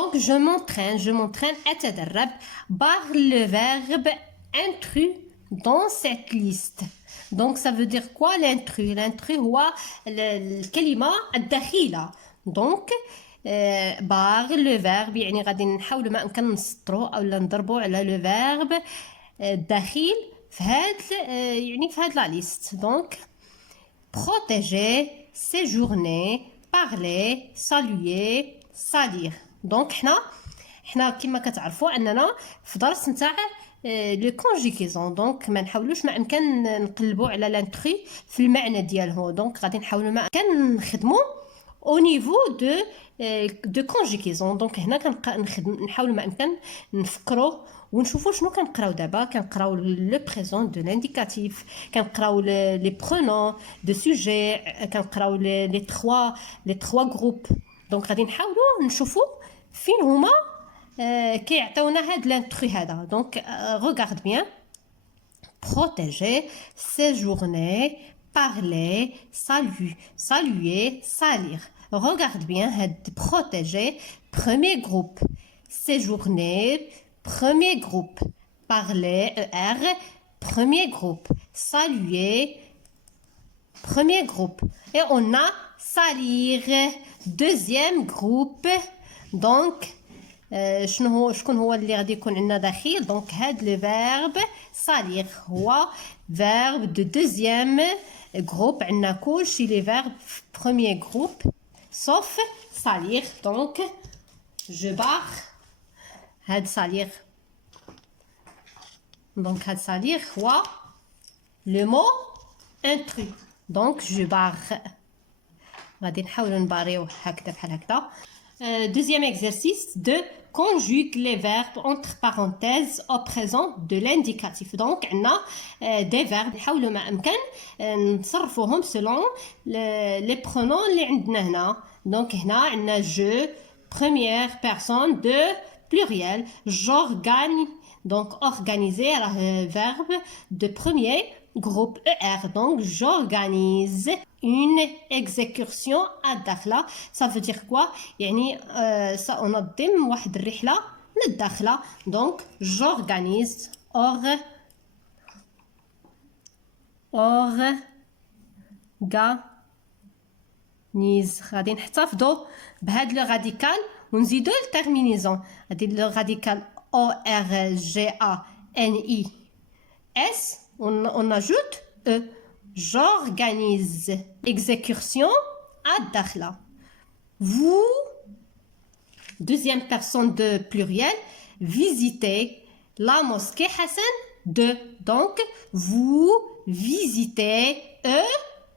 Donc, je m'entraîne, أتدرب par le verbe intrus dans cette liste. Donc, ça veut dire quoi l'intrus? L'intrus هو الكلمة الدخيلة. Donc, par le verbe يعني غادي نحاولوا ما أمكن نسطروا أو نضربوا على le verbe الدخيل في هاد يعني في هاد لا ليست. Donc, protéger, séjourner, parler, saluer, salir. دونك حنا كما كتعرفوا اننا في درس نتاع لو كونجيكيزون. دونك ما نحاولوش ما امكن نقلبوا على لانتري في المعنى ديالو. دونك غادي نحاولوا ما امكن نخدموا او نيفو دو كونجيكيزون. دونك هنا نحاولوا ما امكن نفكروا ونشوفوا شنو كنقراو دابا. كنقراو لو بريزون دو لانديكاتيف، كنقراو لي برونون دو سوجي، كنقراو لي تخوا جروب. دونك غادي نحاولوا نشوفوا فين هما كيعطيونا هاد لانتري هذا. دونك regarde bien: protéger, séjourner, parler, saluer, salir. Regarde bien: protéger, premier groupe; séjourner, premier groupe; parler, ER, premier groupe; saluer, premier groupe. Et on a salir, deuxième groupe. Donc شكون هو اللي غادي يكون عندنا دخيل؟ دونك هاد لو فيرب salir هو فيرب دو دوزيام جروب. عندنا كلشي لي فيرب في بروميير جروب sauf salir. دونك je pars. هاد salir. دونك هاد salir هو لو مو intrus. دونك je pars. غادي نحاولوا نباريوه هكذا بحال هكذا. Deuxième exercice de conjugue les verbes entre parenthèses au présent de l'indicatif. Donc, on a des verbes نحاولوا ما أمكن نصرفوهم selon les pronoms اللي عندنا هنا. Donc, هنا عندنا je, première personne de pluriel. J'organise. Donc, organiser le verbe de premier groupe ER. Donc, j'organise une exécution الداخلة. Ça veut dire quoi؟ يعني سأنظم واحد الرحلة للداخلة. Donc, j'organise. organise. غادي نحتفظوا بهاد لو راديكال ونزيدوا الترمينيزون. غادي لو راديكال ORGANIS. On ajoute E. J'organise. Exécution الداخلة. Vous, deuxième personne de pluriel, visitez la mosquée Hassan II. Donc, vous visitez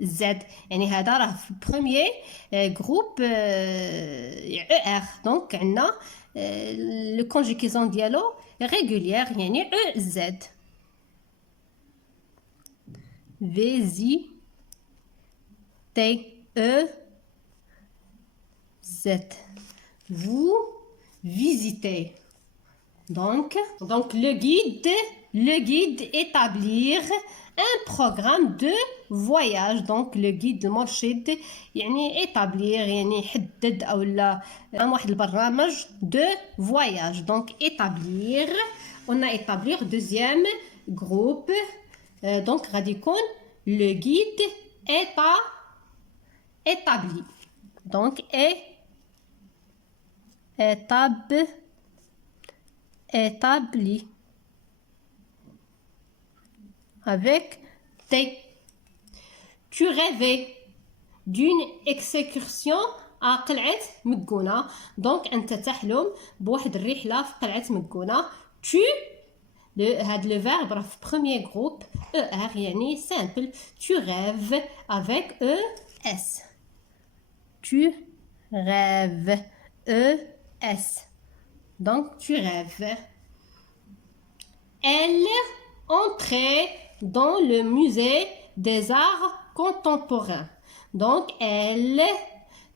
Z. يعني هذا راه في premier groupe ER. Donc, عندنا le conjugaison ديالو régulière يعني EZ. Visitez Z. Vous visitez. Donc le guide établir un programme de voyage. Donc le guide المرشد يعني établir يعني يحدد أو لا واحد البرنامج de voyage. Donc établir. On a établir deuxième groupe. Donc غادي يكون le guide établi. Donc établi avec T. Tu rêvais d'une excursion à قلعة مكونة. Donc أنت تحلم بواحد الرحلة في قلعة مكونة. Tu هاد le verbe راه في premier groupe ER يعني simple. Tu rêves avec ES. Tu rêves ES. Donc tu rêves. Elle entrait dans le musée des arts contemporains. Donc elle,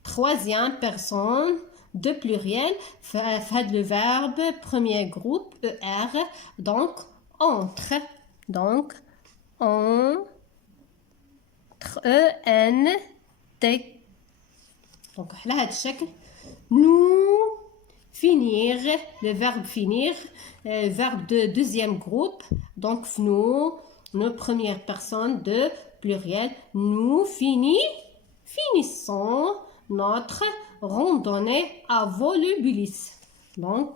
troisième personne de pluriel, fait le verbe premier groupe ER. Donc entre. Donc ENT. Donc على هذا الشكل nous finir, le verbe finir, verbe de deuxième groupe. Donc, nous, première personne de pluriel. Nous finissons notre randonnée à Volubilis. Donc,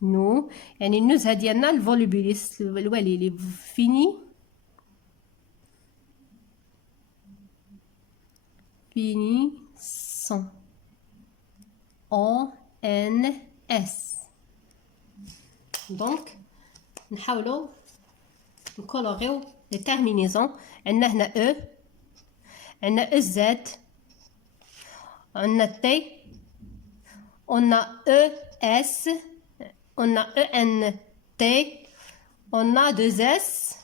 nous, يعني النزهة ديالنا الفولوبيليس الوالي اللي فيني finissons ONS. Donc نحاولوا نكولوريو لي تيرمينيزون. عندنا هنا او، عندنا او زد، عندنا تي، عندنا او اس، عندنا او ان تي، عندنا 2 اس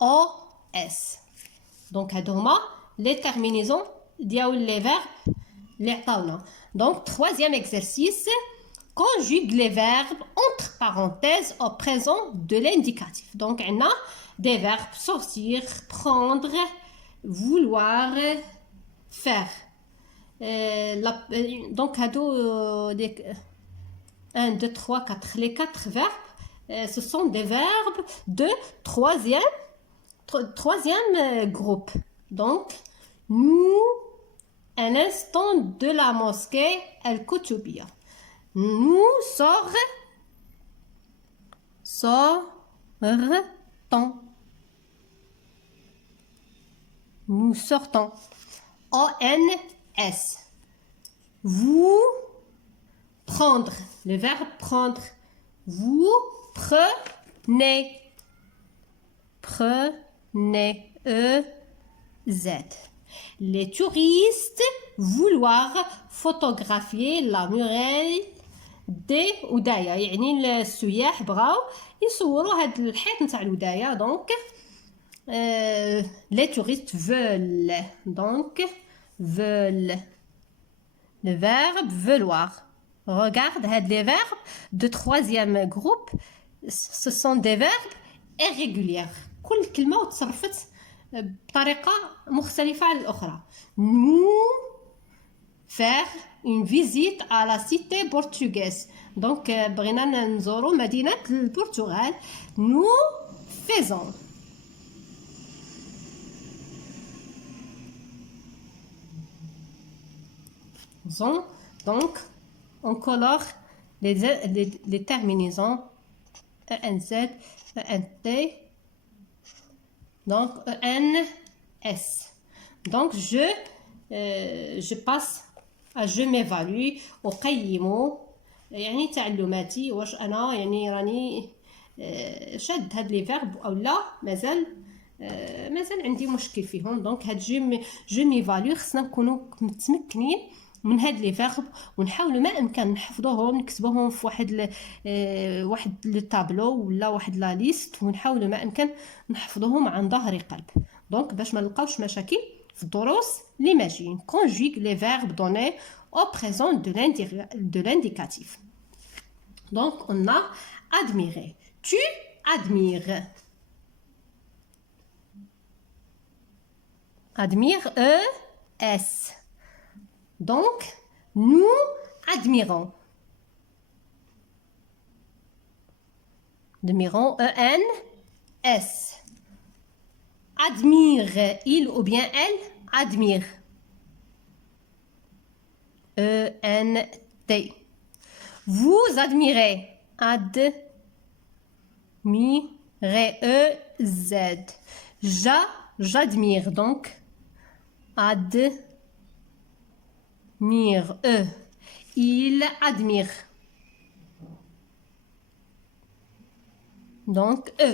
او اس. دونك هادو هما لي تيرمينيزون ديال لي فيرب اللي عطاونا. Donc, troisième exercice, conjugue les verbes entre parenthèses au présent de l'indicatif. Donc, on a des verbes sortir, prendre, vouloir, faire. Donc, 1, 2, 3, 4. Les 4 verbes, ce sont des verbes de troisième groupe. Donc, nous, à l'instant de la mosquée Al-Koutoubia. Nous sortons. Nous sortons. ONS. Vous prendre. Le verbe prendre. Vous prenez. Prenez. EZ. Les touristes vouloir photographier la muraille دي ودايا. يعني السياح بغاو يصوروا هاد الحيط نتاع الودايا. دونك les touristes veulent. Donc veulent. Le verbe vouloir. Regarde هاد les verbes de troisième groupe. Ce sont des verbes irréguliers. كل كلمة وتصرفت بطريقة مختلفة عن الأخرى. Nous faire une visite à la cité portugaise. Donc بغينا نزورو مدينة البرتغال. Nous faisons. Donc on colore les terminaisons ENZ, ENT. Donc ENS. Donc je passe à je m'évalue أقيم. يعني تعلماتي واش انا يعني راني شاد هاد لي فيرب او لا مازال عندي مشكل فيهم. دونك هاد جو ميفالو خصنا نكونوا متمكنين من هاد لي فيرب ونحاولوا ما امكن نحفظوهم نكتبوهم في واحد لو طابلو ولا واحد لا ليست ونحاولوا ما امكن نحفظوهم عن ظهر قلب. دونك باش ما نلقاوش مشاكل في الدروس اللي ماجيين. conjugue les verbes donnés au présent de l'indicatif. Donc on a admiré. Tu admires. Admire, E-S. Donc, nous admirons. Admirons, E-N-S. Admire, il ou bien elle, admire. E-N-T. Vous admirez. Admirez, E-Z. J'admire. Donc, admire, E. Il admire. Donc, E.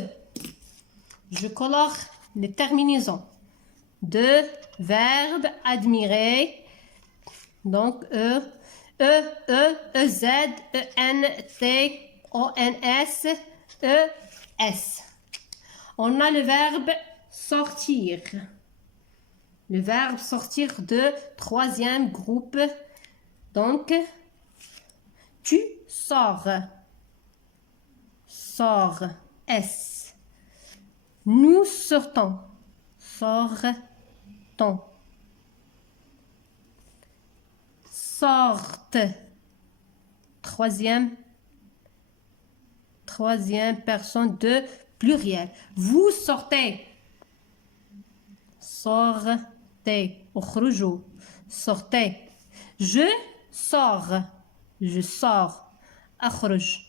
Je colore les terminaisons de verbe admirer. Donc, E, E, E, EZ, ENT, ONS, ES. On a le verbe sortir. Le verbe sortir de troisième groupe. Donc, tu sors. Sors. S. Nous sortons. Sortons. Sorte. troisième personne de pluriel. Vous sortez. Sortez. اخرجوا. Sortez. Je sors. Je sors. أخرج.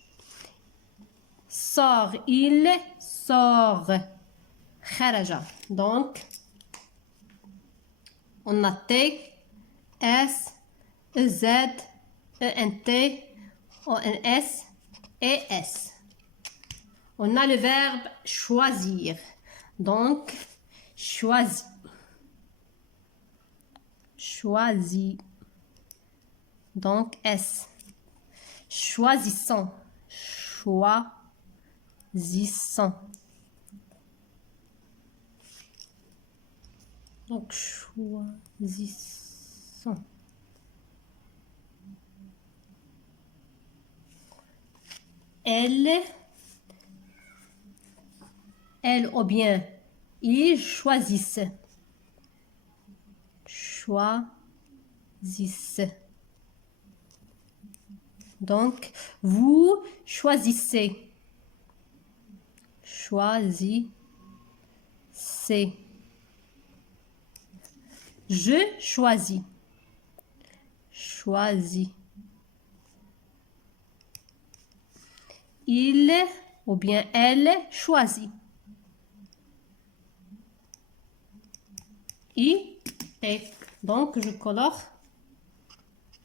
Sort. Il sort. خرج. Donc, on a T, S, Z, ENT, ONS et S. On a le verbe choisir. Donc, choisis. Choisis. Donc, S. Choisissons. Choisissons. Donc, choisissons. Elle ou bien ils choisissent. Choisissent. Donc, vous choisissez. Choisissez. Je choisis. Choisis. Il ou bien elle choisit. I, et. Donc, je colore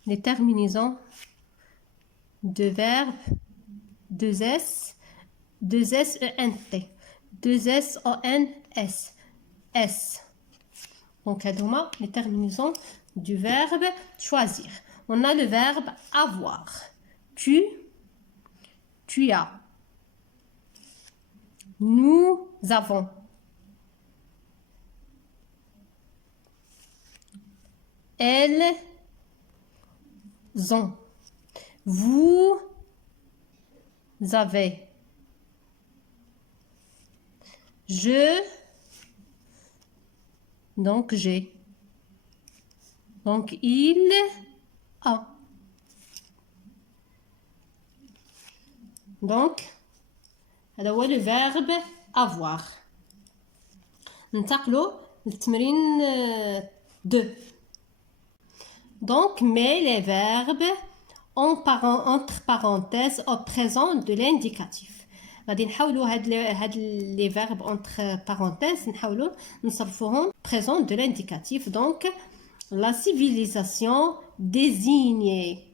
les terminaisons de verbes 2S, 2SENT, 2SONS, S. Donc, les terminaisons du verbe choisir. On a le verbe avoir. Tu as. Nous avons. Elles ont. Vous avez. Donc j'ai. Donc il a. Donc, هذا هو le verbe avoir. ننتقلوا للتمرين 2. Donc, mets les verbes entre parenthèses au présent de l'indicatif. غادي نحاولوا هاد les verbes entre parenthèses نحاولوا نصرفوهم présent de l'indicatif. Donc, la civilisation désignée.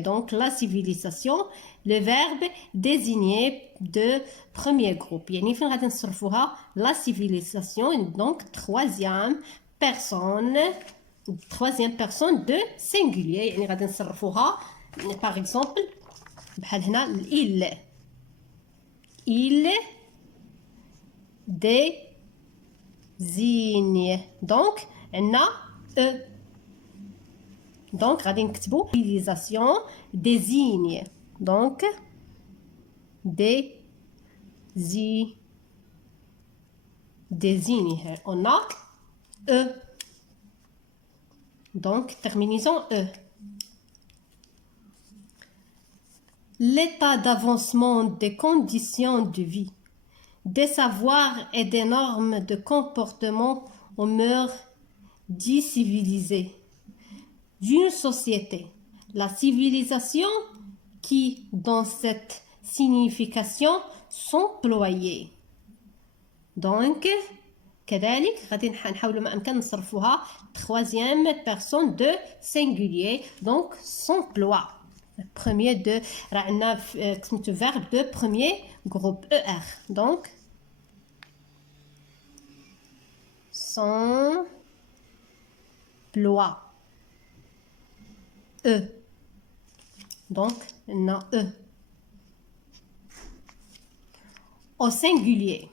Donc, la civilisation, le verbe désigné de premier groupe. يعني فين غادي نصرفوها la civilisation. Donc, troisième personne de singulier. يعني غادي نصرفوها par exemple بحال هنا il désigne. Donc عندنا e. Donc غادي نكتبوا civilisation désigne. Donc désigne. On a e. Donc, terminaison E. L'état d'avancement des conditions de vie, des savoirs et des normes de comportement aux mœurs dites civilisées d'une société. La civilisation qui, dans cette signification, s'employait. Donc, كذلك غادي نحاولوا ما امكن نصرفوها troisième personne de singulier. Donc s'emploie. Premier de راه عندنا سميتو verbe de premier groupe ER. Donc s'emploie. E. Donc عندنا E. Au singulier.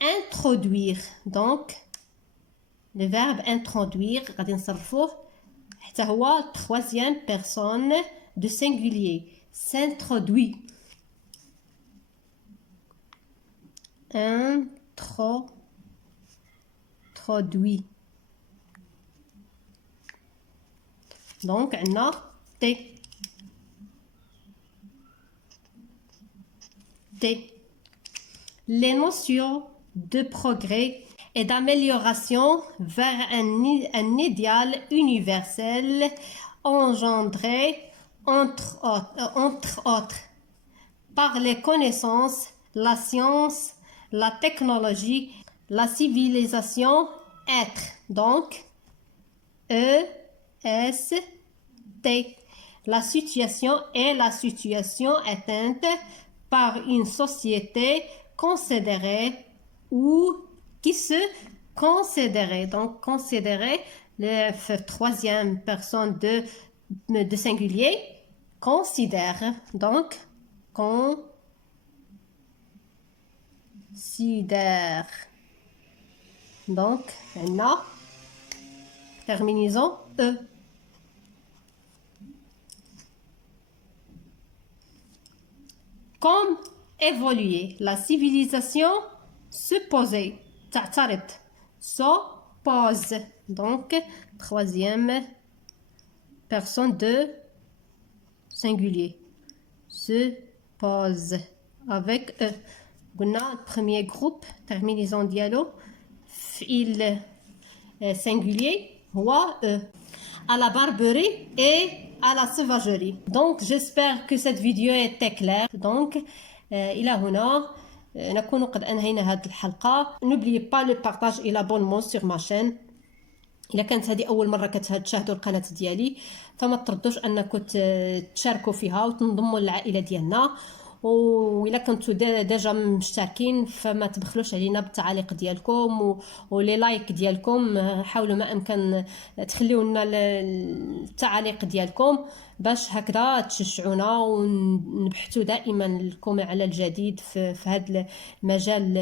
Introduire. Donc le verbe introduire غادي نصرفوه حتى هو troisième personne de singulier. S'introduit. Introduit. Donc عندنا T. Les notions de progrès et d'amélioration vers un idéal universel engendré entre autres par les connaissances, la science, la technologie, la civilisation, être. Donc, E-S-T. La situation est la situation atteinte par une société considérée ou qui se considérait. Donc, considérer, le troisième personne de singulier, considère. Donc, considère. Donc, maintenant, terminaison E. Comme évoluer, la civilisation se posait, s'oppose. Donc, troisième personne de singulier, se pose avec E. Premier groupe, terminaison dialogue, il singulier, roi E. À la barbarie et à la sauvagerie. Donc j'espère que cette vidéo était claire. Donc إلى هنا نكون قد أنهينا هذه الحلقة. N'oubliez pas le partage et l'abonnement sur ma chaîne. إلا كانت هذه أول مرة كتشاهدوا القناة ديالي فما تردوش أنكم تشاركوا فيها وتنضموا للعائلة ديالنا. وإلا كنتو ديجا مشتركين فما تبخلوش علينا بالتعاليق ديالكم ولي لايك ديالكم. حاولوا ما امكن تخليو لنا التعاليق ديالكم باش هكذا تشجعونا ونبحثوا دائما لكم على الجديد في هذا مجال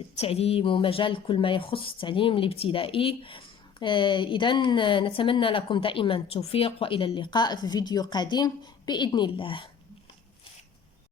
التعليم ومجال كل ما يخص التعليم الابتدائي. إذا نتمنى لكم دائما التوفيق وإلى اللقاء في فيديو قادم بإذن الله.